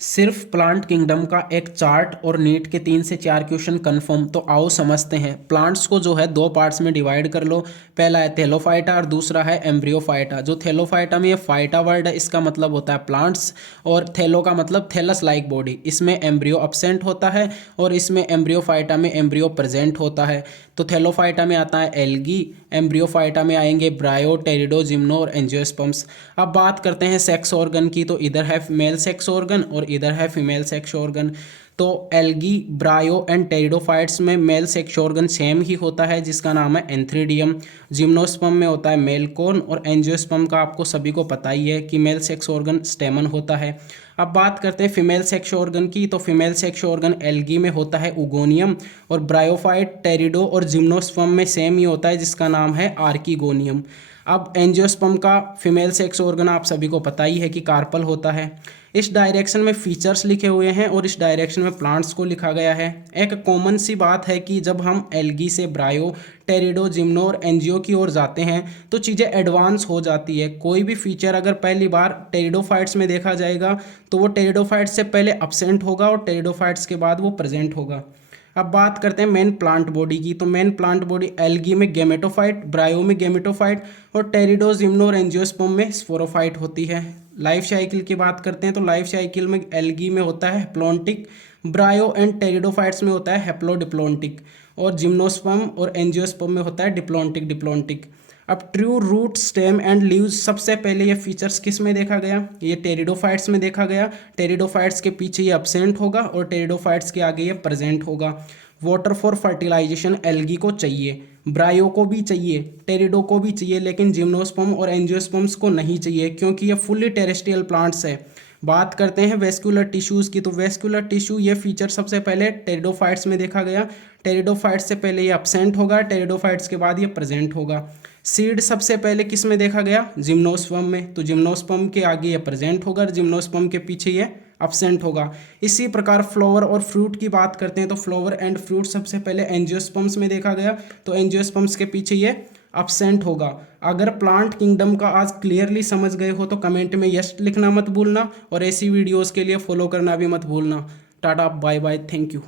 सिर्फ plant kingdom का एक चार्ट और नीट के 3 से 4 क्वेश्चन कंफर्म। तो आओ समझते हैं। प्लांट्स को जो है दो पार्ट्स में डिवाइड कर लो। पहला है थैलोफाइटा और दूसरा है एम्ब्रियोफाइटा। जो थैलोफाइटा में ये फाइटा वर्ड है, इसका मतलब होता है प्लांट्स, और थैलो का मतलब थैलस लाइक बॉडी। इसमें एम्ब्रियो अब्सेंट होता है और इसमें एम्ब्रियोफाइटा में एम्ब्रियो प्रेजेंट होता है। तो थैलोफाइटा में आता है एल्गी, एम्ब्रियोफाइटा में आएंगे ब्रायो, टेरिडो, जिम्नो और एंजियोस्पर्म्स। अब बात करते हैं सेक्स ऑर्गन की। तो इधर है मेल सेक्स ऑर्गन और इधर है फीमेल सेक्स ऑर्गन। तो एल्गी, ब्रायो एंड टेरिडोफाइट्स में मेल सेक्स ऑर्गन सेम ही होता है जिसका नाम है एंथ्रीडियम। जिम्नोस्पर्म में होता है मेल कोन और एंजियोस्पर्म का आपको सभी को पता ही है कि मेल सेक्स ऑर्गन स्टेमन होता है। अब बात करते हैं फीमेल सेक्स ऑर्गन की। तो फीमेल सेक्स ऑर्गन एल्गी में होता है उगोनियम और ब्रायोफाइट, टेरिडो और जिम्नोस्पर्म में सेम ही होता है जिसका नाम है आर्किगोनियम। अब एंजियोस्पर्म का फीमेल सेक्स ऑर्गन आप सभी को पता ही है कि कार्पल होता है। इस डायरेक्शन में फीचर्स लिखे हुए हैं और इस डायरेक्शन में प्लांट्स को लिखा गया है। एक कॉमन सी बात है कि जब हम एल्गी से ब्रायो, टेरिडो, जिम्नो और एंजियो की ओर जाते हैं तो चीज़ें एडवांस हो जाती है। कोई भी फीचर अगर पहली बार टेरिडोफाइट्स में देखा जाएगा तो वो टेरिडोफाइट्स से पहले अब्सेंट होगा और टेरिडोफाइट्स के बाद वो प्रेजेंट होगा। अब बात करते हैं मेन प्लांट बॉडी की। तो मेन प्लांट बॉडी एल्गी में गेमेटोफाइट, ब्रायो में गेमेटोफाइट और टेरिडो, जिम्नो और एंजियोस्पर्म में स्पोरोफाइट होती है। लाइफ साइकिल की बात करते हैं तो लाइफ साइकिल में एल्गी में होता है हैप्लॉन्टिक, ब्रायो एंड टेरिडोफाइट्स में होता है हैप्लोडिप्लॉन्टिक और जिम्नोस्पर्म और एंजियोस्पर्म में होता है डिप्लॉन्टिक डिप्लॉन्टिक। अब true root, stem and leaves, सबसे पहले ये फीचर्स किस में देखा गया? ये टेरिडोफाइट्स में देखा गया। टेरिडोफाइट्स के पीछे ये अब्सेंट होगा और टेरिडोफाइट्स के आगे ये प्रेजेंट होगा। वाटर फॉर फर्टिलाइजेशन एल्गी को चाहिए, ब्रायो को भी चाहिए, टेरिडो को भी चाहिए, लेकिन जिम्नोस्पर्म और एंजियोस्पर्म्स को नहीं चाहिए क्योंकि ये फुल्ली टेरेस्ट्रियल प्लांट्स है। बात करते हैं वेस्कुलर टिश्यूज़ की। तो वेस्कुलर टिश्यू ये फीचर सबसे पहले टेरिडोफाइट्स में देखा गया। टेरिडोफाइट्स से पहले ये अब्सेंट होगा, टेरिडोफाइट्स के बाद ये प्रेजेंट होगा। सीड सबसे पहले किस में देखा गया? जिम्नोस्पर्म में। तो जिम्नोस्पर्म के आगे ये प्रेजेंट होगा और जिम्नोस्पर्म के पीछे ये अब्सेंट होगा। इसी प्रकार फ्लावर और फ्रूट की बात करते हैं तो फ्लावर एंड फ्रूट सबसे पहले एंजियोस्पर्म्स में देखा गया, तो एंजियोस्पर्म्स के पीछे ये अब्सेंट होगा। अगर प्लांट किंगडम का आज क्लियरली समझ गए हो तो कमेंट में यस लिखना मत भूलना और ऐसी वीडियोस के लिए फॉलो करना भी मत भूलना। Tata, bye bye, thank you.